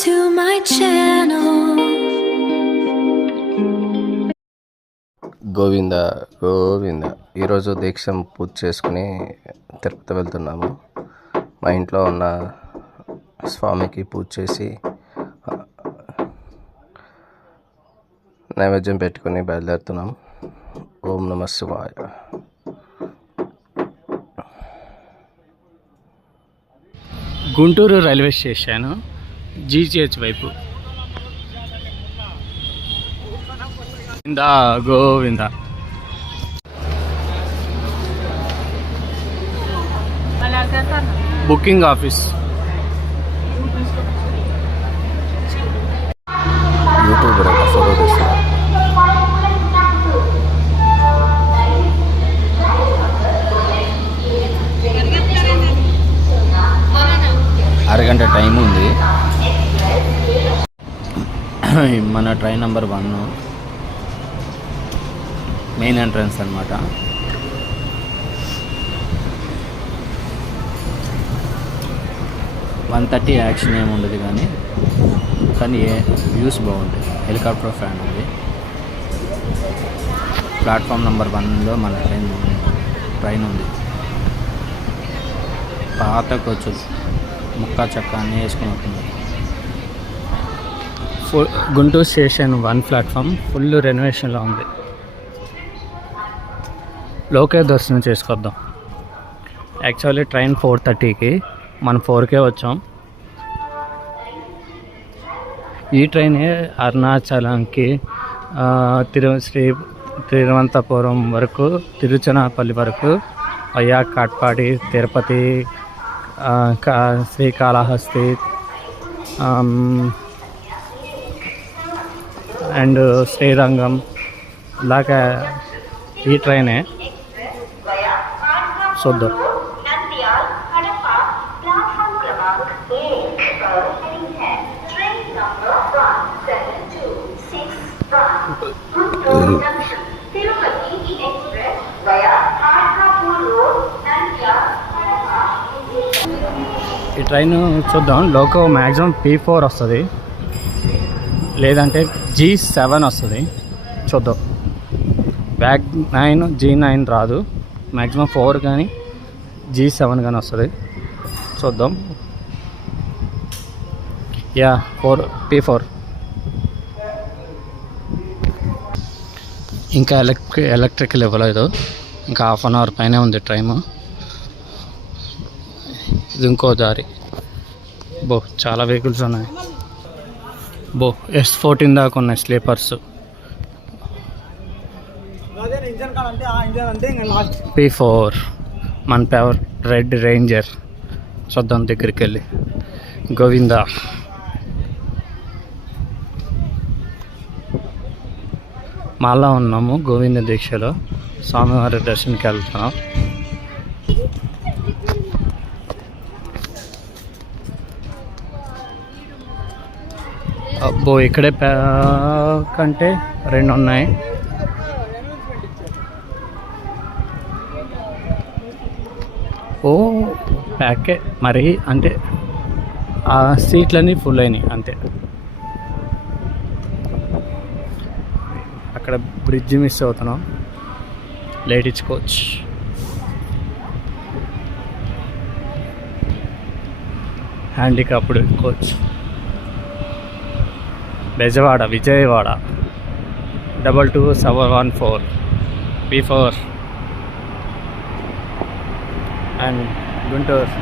to my channel. Govinda గోవింద. ఈరోజు దీక్షం పూజ చేసుకుని తిరుపతి వెళ్తున్నాము. మా ఇంట్లో ఉన్న స్వామికి పూజ చేసి నైవేద్యం పెట్టుకుని బయలుదేరుతున్నాం. ఓం నమః శివాయ. గుంటూరు రైల్వే స్టేషన్ జీజీహెచ్ వైపు. గోవింద. Booking office. యూట్యూబర్ ఒక ఫోటో తీస్తున్నా. అరగంట టైం ఉంది. మన ట్రైన్ నెంబర్ 1 మెయిన్ ఎంట్రన్స్ అన్నమాట. (1:30) యాక్షన్ ఏమి ఉండదు కానీ వ్యూస్ బాగుంటాయి. హెలికాప్టర్ ఫ్యాన్ ఉంది. ప్లాట్ఫామ్ నెంబర్ 1లో మన ట్రైన్ ఉంది. పాత కోచులు ముక్కా చక్క అన్నీ వేసుకుని వస్తుంది. గుంటూరు స్టేషన్ 1 ప్లాట్ఫామ్ ఫుల్ రెనోవేషన్లో ఉంది. లోకే దర్శనం చేసుకొద్దాం. యాక్చువల్లీ ట్రైన్ 4:30కి, మనం 4కే వచ్చాం. ఈ ట్రైనే అరుణాచలంకి, తిరువనంతపురం వరకు, తిరుచునాపల్లి వరకు, అయ్యా కాట్పాడి, తిరుపతి, శ్రీకాళహస్తి అండ్ శ్రీరంగం ఇలాగా ఈ ట్రైనే. చూద్దాం. ఈ ట్రైన్ చూద్దాం. లోకో మ్యాక్సిమం P4 వస్తుంది, లేదంటే G7 వస్తుంది. చూద్దాం. బ్యాక్ 9 G9 రాదు. మ్యాక్సిమం 4 కానీ G7 కానీ వస్తుంది. చూద్దాం. Yeah P4. ఇంకా ఎలక్ట్రికల్ ఇవ్వలేదు. ఇంకా ½ అవర్ పైనే ఉంది ట్రైన్. ఇది ఇంకో దారి. చాలా వెహికల్స్ ఉన్నాయి. S14 దాకా ఉన్నాయి స్లీపర్స్. P4 మన పవర్ రెడ్ రేంజర్. చూద్దాం దగ్గరికి వెళ్ళి. గోవింద. మాలా ఉన్నాము గోవింద దీక్షలో. స్వామివారి దర్శనకి వెళ్తున్నాం. ఇక్కడే కంటే 2 ఉన్నాయి. ప్యాకే మరి, అంటే ఆ సీట్లన్నీ ఫుల్ అయినాయి అంతే. అక్కడ బ్రిడ్జ్ మిస్ అవుతున్నాం. Ladies coach. Handicapped coach. Vijayawada 22714 P4 and Guntur.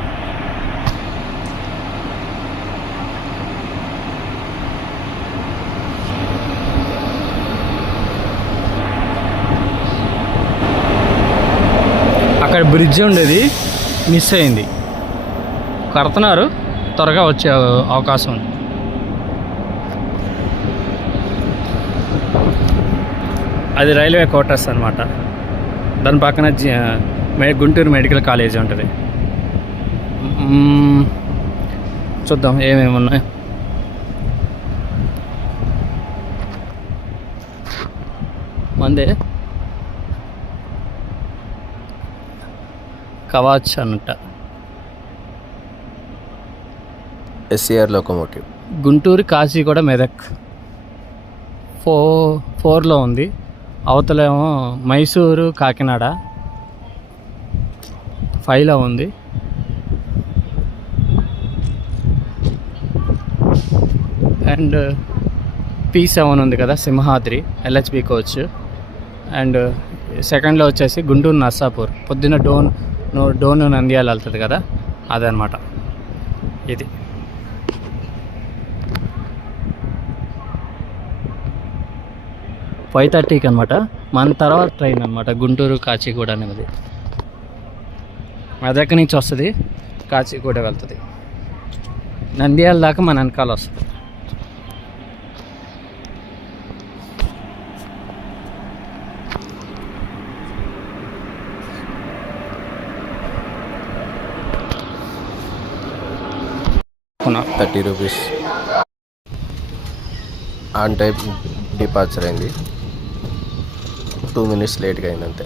అక్కడ బ్రిడ్జ్ ఉండేది, మిస్ అయింది. కడుతున్నారు, త్వరగా వచ్చే అవకాశం ఉంది. అది రైల్వే క్వార్టర్స్ అనమాట. దాని పక్కన గుంటూరు మెడికల్ కాలేజ్ ఉంటుంది. చూద్దాం ఏమేమి ఉన్నాయి. మందే కవాచ్ అంట. SCR locomotive. గుంటూరు కాచిగూడ మెదక్ 4లో ఉంది. అవతలేమో మైసూరు కాకినాడ 5లో ఉంది. అండ్ P7 ఉంది కదా, సింహాద్రి LHB కోచ్. అండ్ సెకండ్లో వచ్చేసి గుంటూరు నర్సాపూర్, పొద్దున్న డోన్ నంద్యాల వెళ్తుంది కదా, అదనమాట. ఇది 5:30కి అనమాట. మన తర్వాత ట్రైన్ అనమాట గుంటూరు కాచిగూడ అనేది. మెదక్ నుంచి వస్తుంది, కాచిగూడ వెళ్తుంది. నంద్యాల దాకా మన వెనకాల వస్తుంది. ₹30 ఆన్ టైం డిపార్చర్ అయింది. 2 minutes లేట్గా అయింది అంతే.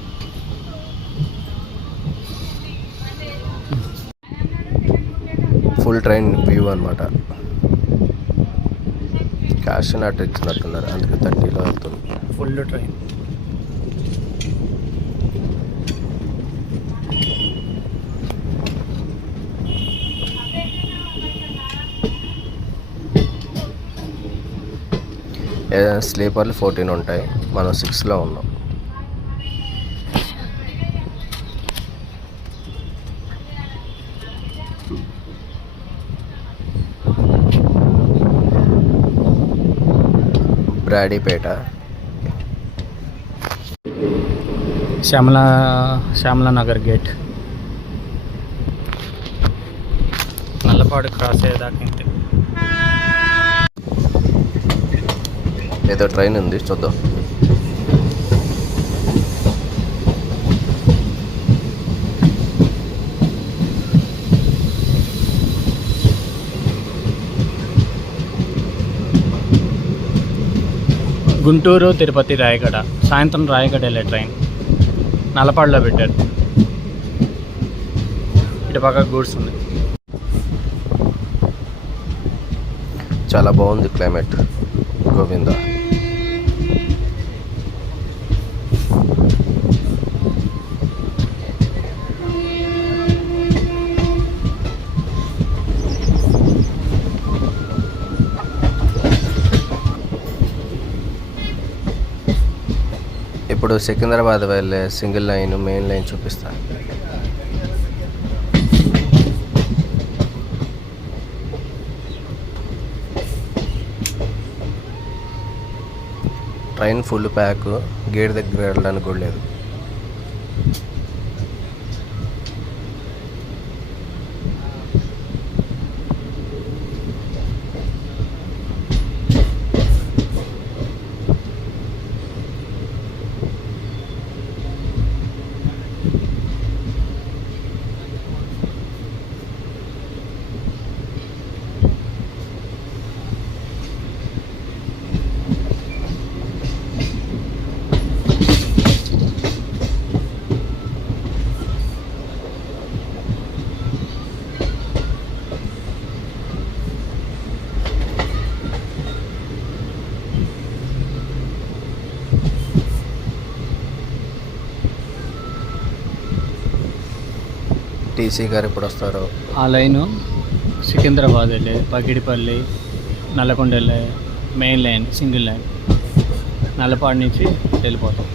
ఫుల్ ట్రైన్ వ్యూ అనమాట. క్యాష్ నాట్ ఇచ్చినట్టున్నారు, అందుకే 30లో వెళ్తుంది. Full train. స్లీపర్లు 14 ఉంటాయి, మనం 6లో ఉన్నాం. బ్రాడీపేట, శ్యామలా నగర్ గేట్, నల్లపాడు క్రాస్ అయ్యేదాకా ఇంతే. ఏదో ట్రైన్ ఉంది, చూద్దాం. గుంటూరు తిరుపతి రాయగడ, సాయంత్రం రాయగడ వెళ్ళే ట్రైన్ నల్లపాడులో పెట్టారు. ఇటు పక్క గూడ్స్ ఉంది. చాలా బాగుంది క్లైమేట్. గోవిందా. ఇప్పుడు సికింద్రాబాద్ వెళ్ళే సింగిల్ లైన్, మెయిన్ లైన్ చూపిస్తాను. ట్రైన్ ఫుల్ ప్యాక్, గేట్ దగ్గర వెళ్ళడానికి కూడా లేదు. టీసీ గారు ఎప్పుడు వస్తారో. ఆ లైను సికింద్రాబాద్ వెళ్ళే, పగిడిపల్లి, నల్లకొండ వెళ్ళే main line, single line. Nallapadu నుంచి వెళ్ళిపోతాం,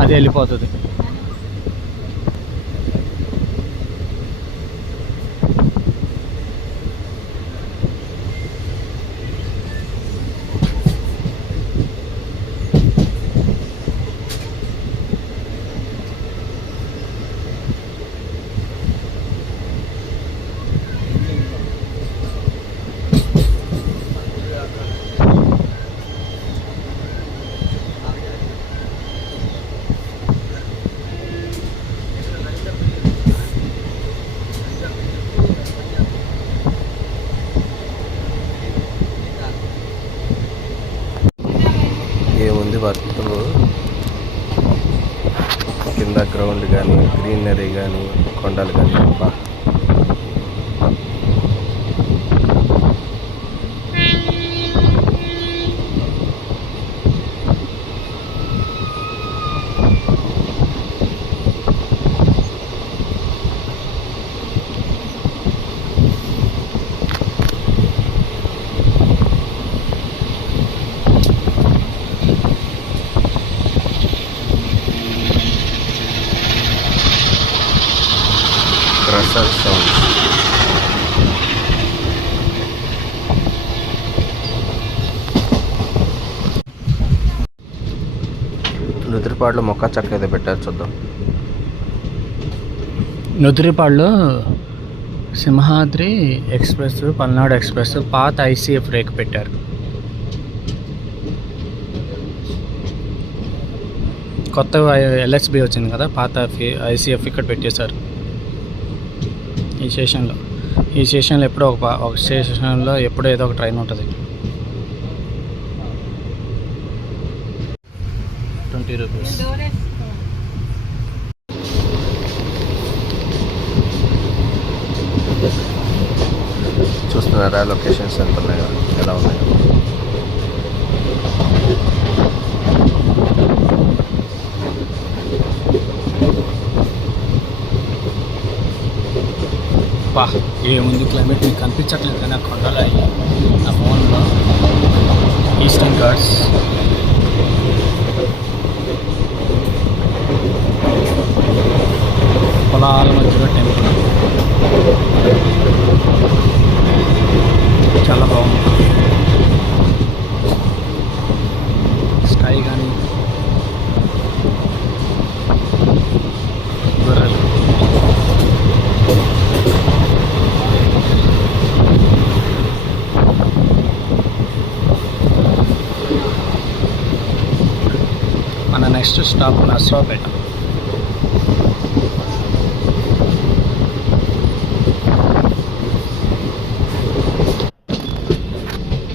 అది వెళ్ళిపోతుంది. ఏముంది వర్క్లు, కింద గ్రౌండ్ కానీ, గ్రీనరీ కానీ, కొండలు కానీ. నుద్రిపాడులో మొక్క చక్క అయితే పెట్టారు, చూద్దాం. నుద్రిపాడులో సింహాద్రి ఎక్స్ప్రెస్, పల్నాడు ఎక్స్ప్రెస్ పాత ఐసీఎఫ్ రేక్ పెట్టారు. కొత్త ఎల్ఎస్బి వచ్చింది కదా, పాత ఐసీఎఫ్ ఇక్కడ పెట్టేశారు ఈ స్టేషన్లో. ఈ స్టేషన్లో ఎప్పుడో ఒక స్టేషన్లో ఎప్పుడో ఏదో ఒక ట్రైన్ ఉంటుంది. 20 రూపీస్. చూస్తున్నారా లొకేషన్స్ ఎంత ఉన్నాయో, ఎలా ఉన్నాయో. బా, ఏముంది క్లైమేట్ మీకు కనిపించట్లేదు కానీ ఆ కొండలు అయ్యి నా ఫోన్లో. ఈస్టర్న్ ఘాట్స్, పొలాల మధ్యలో టెంపుల్, చాలా బాగుంది. స్కై కానీ గొర్రెలు. మన నెక్స్ట్ స్టాప్ నర్సరావుపేట.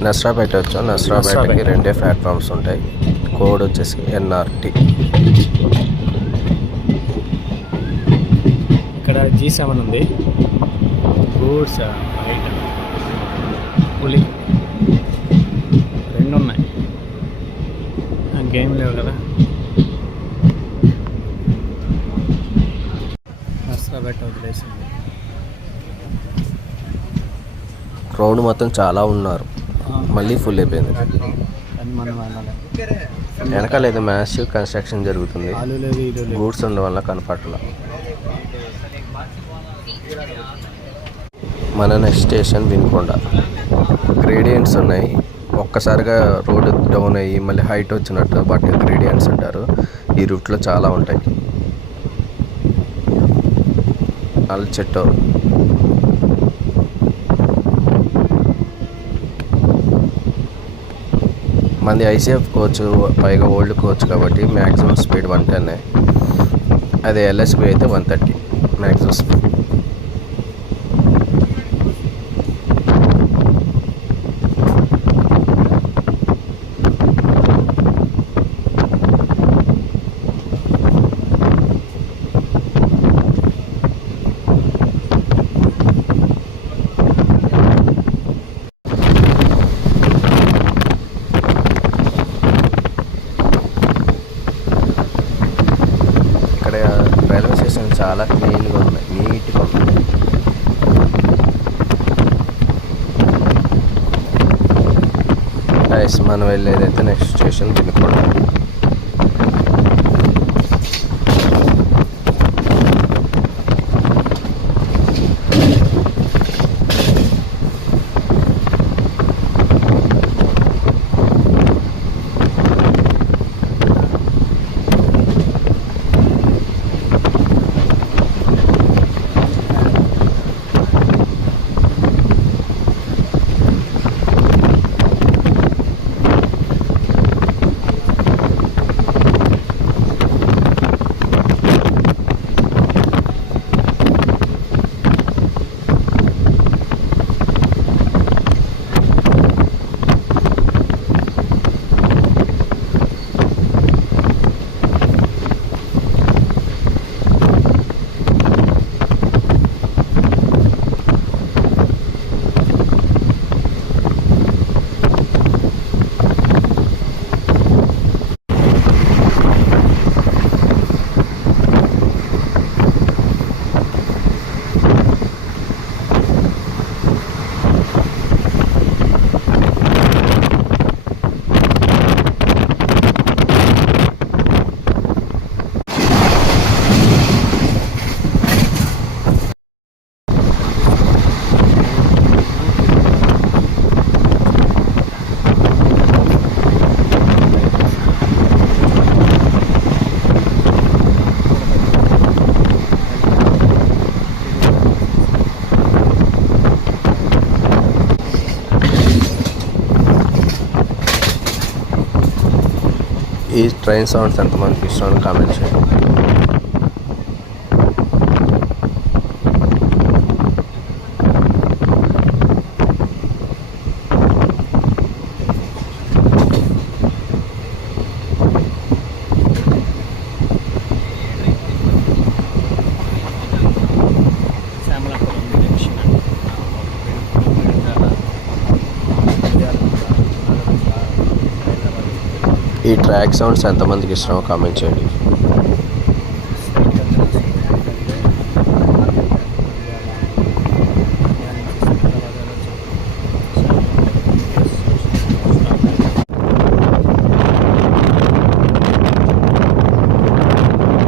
నర్సరావుపేట వచ్చాం. నర్సరావుపేటకి 2 ప్లాట్ఫామ్స్ ఉంటాయి. కోడ్ వచ్చేసి NRT. ఇక్కడ G7 ఉంది, గూడ్స్ రైట్, పులి 2 ఉన్నాయి. గేమ్ లేవు కదా. నర్సరావుపేట వదిలేసింది. క్రౌడ్ మొత్తం చాలా ఉన్నారు, మళ్ళీ ఫుల్ అయిపోయింది. కానీ మనం వెళ్ళాలి. వెనకాల ఏదో మ్యాసివ్ కన్స్ట్రక్షన్ జరుగుతుంది. ఆలు లేదు, ఇది లేదు. గూడ్స్ ఉండడం వల్ల కనపట్ల. మన నెక్స్ట్ స్టేషన్ వినుకొండ. గ్రేడియంట్స్ ఉన్నాయి. ఒక్కసారిగా రోడ్ డౌన్ అయ్యి మళ్ళీ హైట్ వచ్చినట్టు వాటిని గ్రేడియంట్స్ అంటారు. ఈ రూట్లో చాలా ఉంటాయి. అల్చెట్టో, మంది ఐసీఎఫ్ కోచ్, పైగా ఓల్డ్ కోచ్ కాబట్టి మ్యాక్సిమం స్పీడ్ 110. అదే ఎల్ఎస్బి అయితే 130 మ్యాక్సిమం స్పీడ్. రైల్వే స్టేషన్ చాలా క్లీన్గా ఉన్నాయి, నీట్గా ఉన్నాయి. మనం వెళ్ళేదైతే నెక్స్ట్ స్టేషన్ వినుకొండ. ఈ ట్రైన్ సౌండ్స్ ఎంతమందికి ఇష్టం కామెంట్ చేయండి. ఈ ట్రాక్ సౌండ్స్ ఎంతమందికి ఇష్టమో కామెంట్ చేయండి.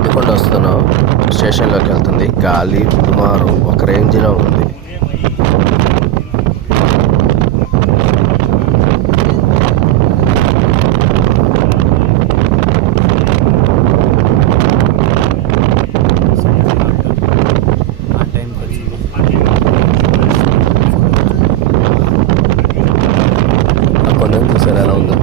ఎక్కడ వస్తున్నావు స్టేషన్లోకి వెళ్తుంది. గాలి దుమారం ఒక రేంజ్లో ఉంది. చూసారు ఎలా ఉందో.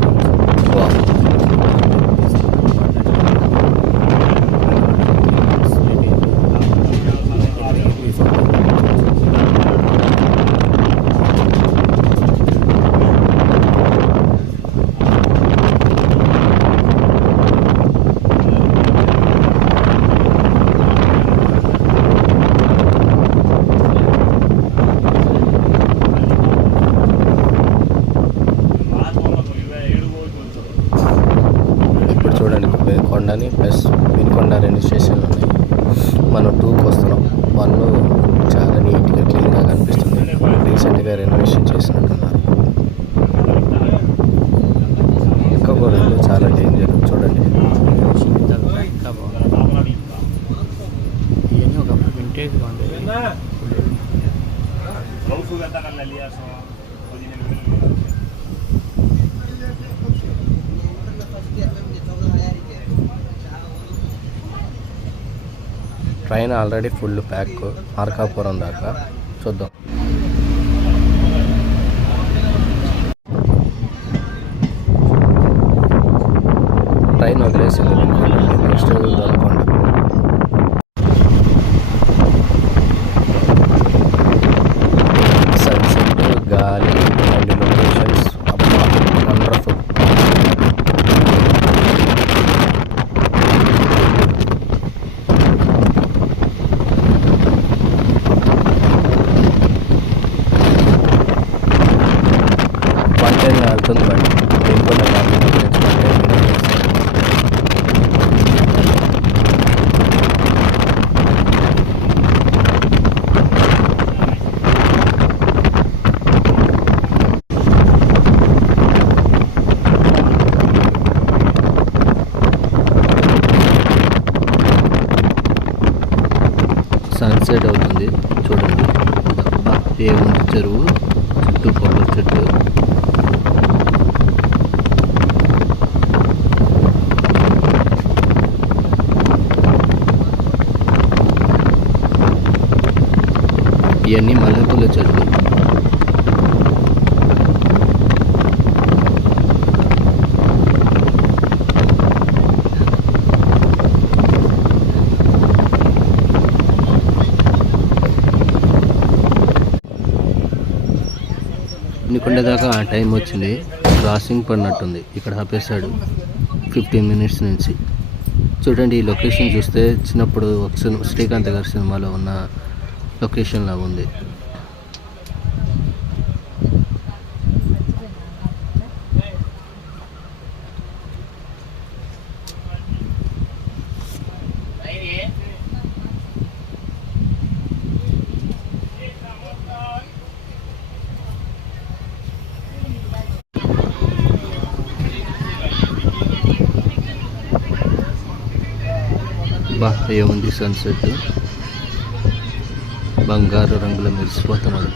చూడండి కొండని ప్లస్ వినుకొండ 2 స్టేషన్లు ఉన్నాయి. మనం 2కి వస్తున్నాం. 1 చాలా నీట్గా క్లీన్గా కనిపిస్తుంది. రీసెంట్గా రెనోవేషన్ చేసినట్టున్నారు. ఎక్కకూడదు, చాలా డేంజర్. చూడండి ఇవన్నీ ఒక వింటేజ్ బాగుంది. Train already full pack Markapuram దాకా. చూద్దాం. ట్రైన్ వదిలేసింది నెక్స్ట్ దొరకొండ. సన్సెట్, గాలి అండ్ లొకేషన్స్ వండర్ఫుల్. వెళ్తుంది బండి. సన్సెట్ అవుతుంది చూడండి. ఏముంది చెరువు చుట్టూ కొబ్బరి చెట్టు. ఇవన్నీ మల్లెపూల చెట్లు. వినుకొండ దాకా ఆ టైం వచ్చింది. క్రాసింగ్ పడినట్టుంది. ఇక్కడ ఆపేశాడు 15 మినిట్స్ నుంచి. చూడండి ఈ లొకేషన్ చూస్తే చిన్నప్పుడు శ్రీకాంత్ గారి సినిమాలో ఉన్న లొకేషన్ లాగా ఉంది. బా ఏముంది సన్సెట్. బంగారు రంగులో మెరిసిపోతున్నాడు.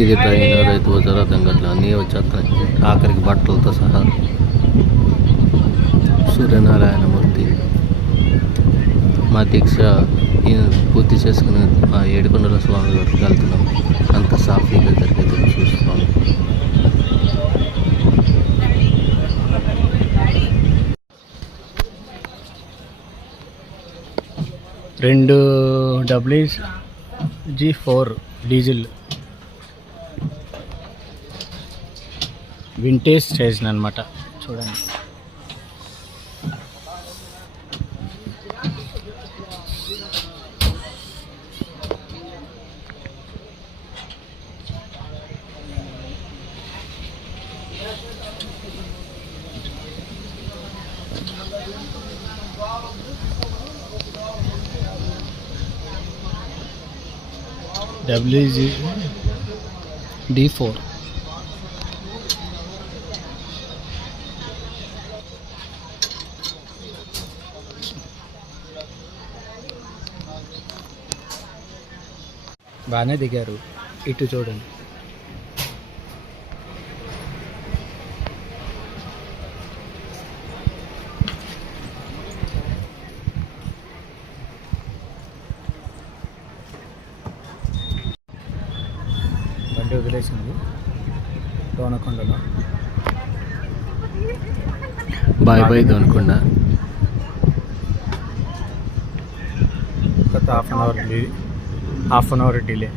ఇది ట్రైన్ రైతు బజార్ దంగట్లు అన్నీ వచ్చేస్తాయి, ఆఖరికి బట్టలతో సహా. సూర్యనారాయణమూర్తి. మా దీక్ష పూర్తి చేసుకుని ఆ ఏడుకొండల స్వామి వరకు వెళ్తున్నాం. అంత సాఫీగా జరిగేది చూస్తున్నాం. రెండు WG4 డీజిల్ వింటేజ్ స్టేషన్ అనమాట. చూడండి, WD4. బాగానే దిగారు. ఇటు చూడండి, బండి వదిలేసింది దోనకొండలో. Bye bye Donakonda. గత హాఫ్ అన్ అవర్ డిలే.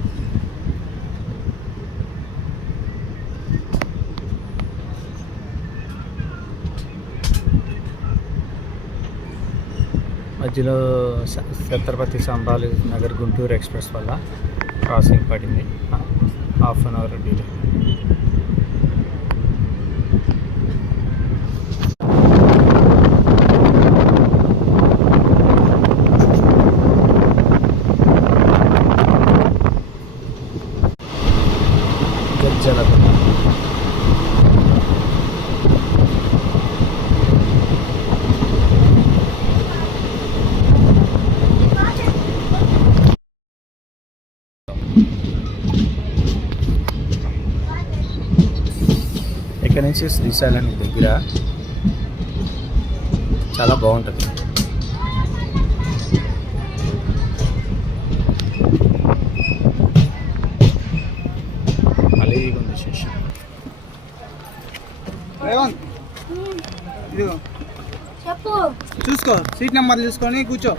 మధ్యలో ఛత్రపతి సంభాజీ నగర్ గుంటూరు ఎక్స్ప్రెస్ వల్ల క్రాసింగ్ పడింది. Half an hour delay. Gajjalakonda. ఇక్కడ నుంచి శ్రీశైలం దగ్గర చాలా బాగుంటుంది. అలీగుంది స్టేషన్. ఇదిగో చూసుకో, సీట్ నెంబర్ చూసుకొని కూర్చో.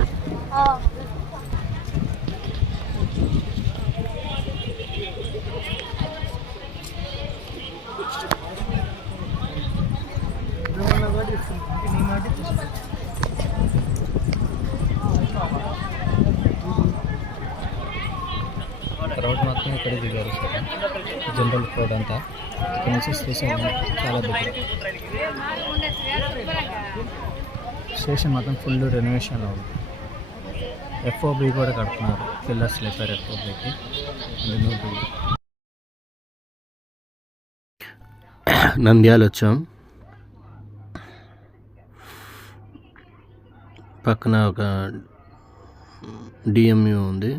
క్రౌడ్ మొత్తం ఇక్కడ దిగారు సార్. జనరల్ క్రౌడ్ అంతా ఇక్కడ నుంచి స్టేషన్ చాలా దగ్గర. స్టేషన్ మొత్తం ఫుల్ రెనోవేషన్లో ఉంది. FOB కూడా కడుతున్నారు, పిల్లర్స్ లేపారు FOBకి. నంద్యాల వచ్చాం. పక్కన ఒక DMU ఉంది.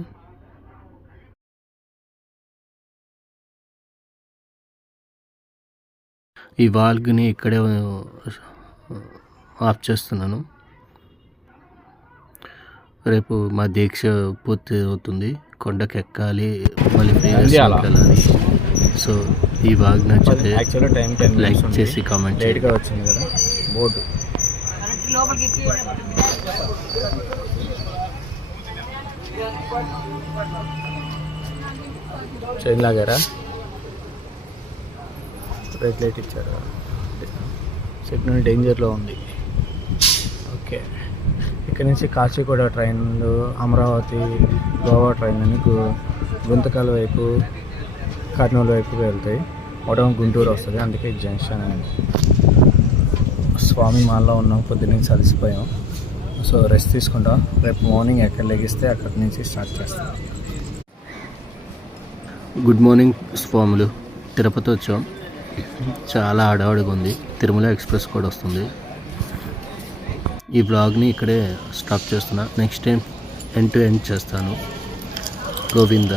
ఈ వాల్గ్ని ఇక్కడే ఆఫ్ చేస్తున్నాను. రేపు మా దీక్ష పూర్తి అవుతుంది. కొండకి ఎక్కాలి, మళ్ళీ వెళ్ళాలి. సో ఈ వాగ్ నచ్చితే యాక్చువల్గా టైం 10 లైక్ చేసి కామెంట్ లేట్గా వచ్చింది కదా బోర్డు. చైన్ లాగారా, రెడ్ లైట్ ఇచ్చారు. సిగ్నల్ డేంజర్లో ఉంది. ఓకే, ఇక్కడ నుంచి కాచిగూడ ట్రైన్లు, అమరావతి, గోవా ట్రైన్ అని గుంతకల్ వైపు, కర్నూలు వైపు వెళ్తాయి. మొత్తం గుంటూరు వస్తుంది. అందుకే జంక్షన్ అనేది. స్వామి మాల్లో ఉన్నాం, పొద్దున్నుంచి అలసిపోయాం. సో రెస్ట్ తీసుకుంటాం. రేపు మార్నింగ్ ఎక్కడ లెగిస్తే అక్కడి నుంచి స్టార్ట్ చేస్తాం. గుడ్ మార్నింగ్ స్వాములు. తిరుపతి వచ్చాం. చాలా హడావుడిగా ఉంది. తిరుమల ఎక్స్ప్రెస్ కూడా వస్తుంది. ఈ బ్లాగ్ని ఇక్కడే స్టాప్ చేస్తున్నా. Next time end to end చేస్తాను. గోవింద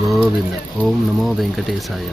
గోవింద. ఓం నమో వెంకటేశాయ.